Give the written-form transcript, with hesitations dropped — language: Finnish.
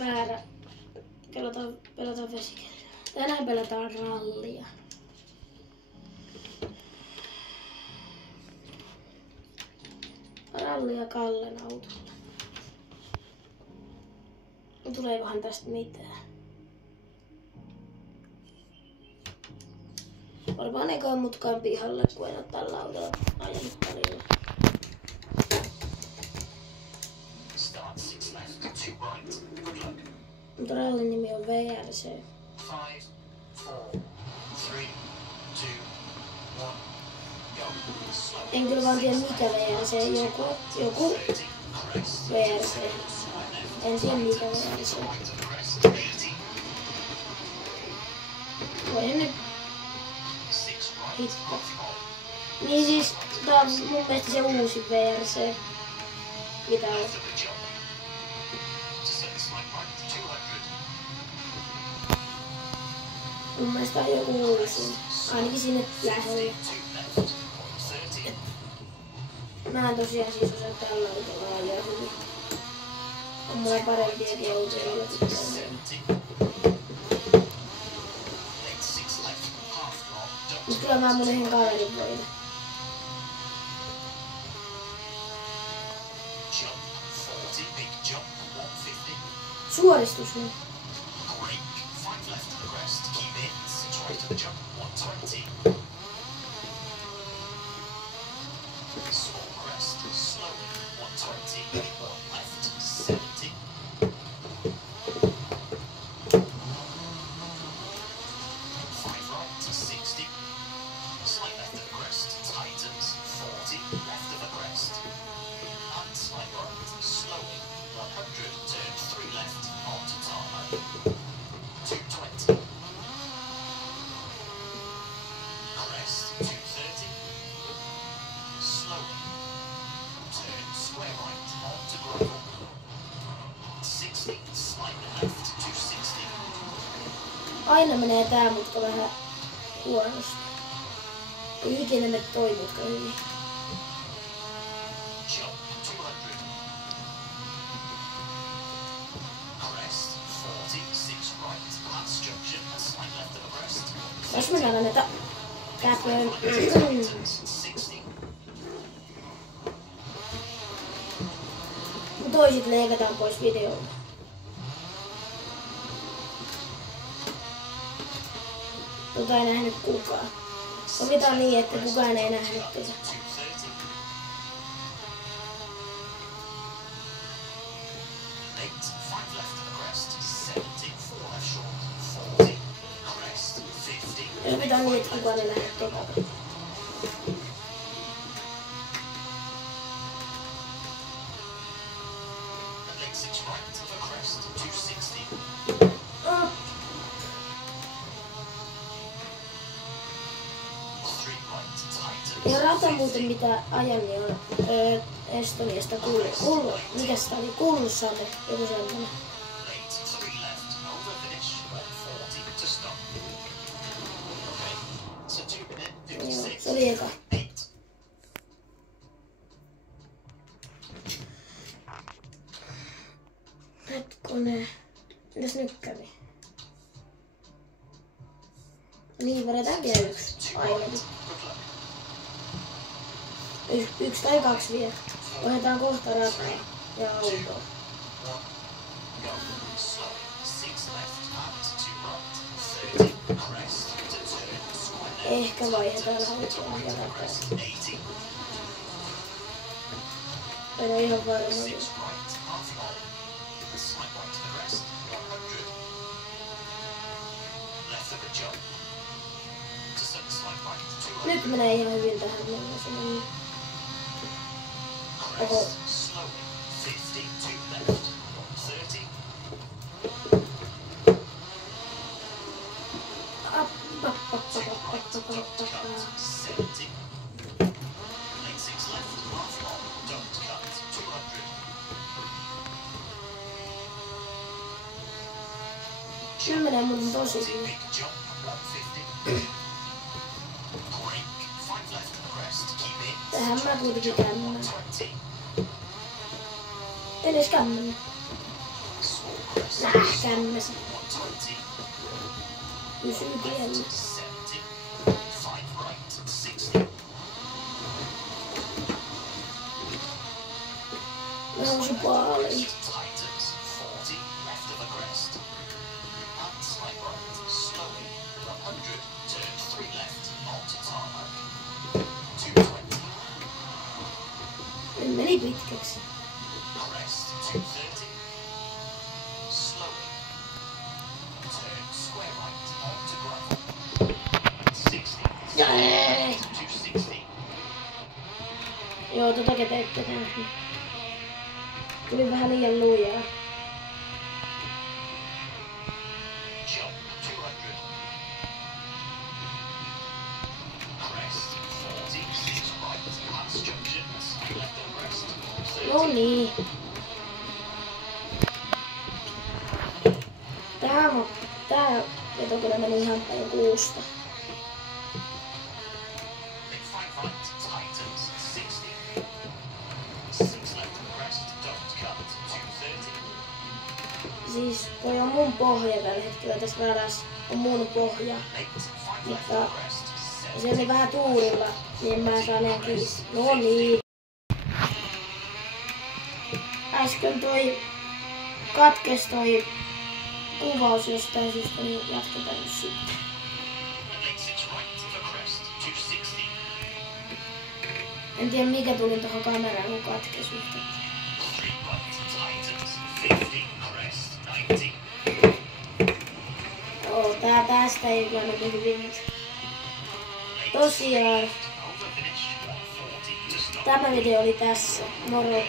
väärä. Pelataan vesikellä. Tänään pelataan rallia. Rallia Kallen autolla. Tuleekohan tästä mitään? Varmaan eikä mutkaan pihalle, kun en oo tällä autolla ajanut paljon. Mutta rallin nimi on VRC. 5, 4, 3, 2, 1, go. En kyllä vaan tiedä mikä VRC, joku VRC. En tiedä mikä VRC. Voihan nyt hitto. Niin siis, tää on mun mielestä se uusi VRC. Mitä on? Mun mielestä on joku uusi. Ainakin sinne lähellä. Mä en tosiaan siis osaa tällä autolla ajaa hyvin. On mulla parempiakin autoja, joilla pitää ajaa. Mut kyllä mä mun yhden kaverin voida. Suoristus nyt. Aina menee tää mutka vähän huonosti. Ei ikinä mene toi mutka hyvin. Jos mennään anneta käpöön. Toiset leikataan pois videolta. Tota ei nähnyt kukaan. Sovitaan niin, että kukaan ei nähnyt tätä. Sovitaan niin, että kukaan ei nähnyt tota. Ja rata muuten mitä ajan niin on Estoniasta kuuluu. Mikäs tää oli? Kuulusalle joku sellainen. Joo, se oli eka. Hetkonen. Mitäs nyt kävi? Niin, vedetään vielä yksi ainakin. Yksi tai kaksi vielä. Ohjataan kohta rataa ja autoa. Ehkä vaihdetaan autoa ja rataa. En ole ihan varma. Nyt menee ihan hyvin tähän mennessä. Oho. Kyllä menee muuten tosi hyvin. Tähän mä kuitenkin kämmenen. En edes kämmenen. Kämmäsi. Pysyy tiellä. Nousu paljon. Meni pitkäksi. Joo, totakin te ette nähnyt. Tuli vähän liian lujaa. No niin. Tää vetokone meni ihan päin kuusta. Siis toi on mun pohja tällä hetkellä tässä radassa. On mun pohja. Mutta se oli vähän tuurilla, niin mä saan ihan kiinni. No niin. Äsken toi katkes toi kuvaus jostain syystä, niin jatketaan nyt sitten. En tiedä mikä tuli tohon kameraan, kun katkes yhtäkkiä. Joo, tästä ei kyllä mene hyvin, mutta tosiaan tämä video oli tässä. Moro!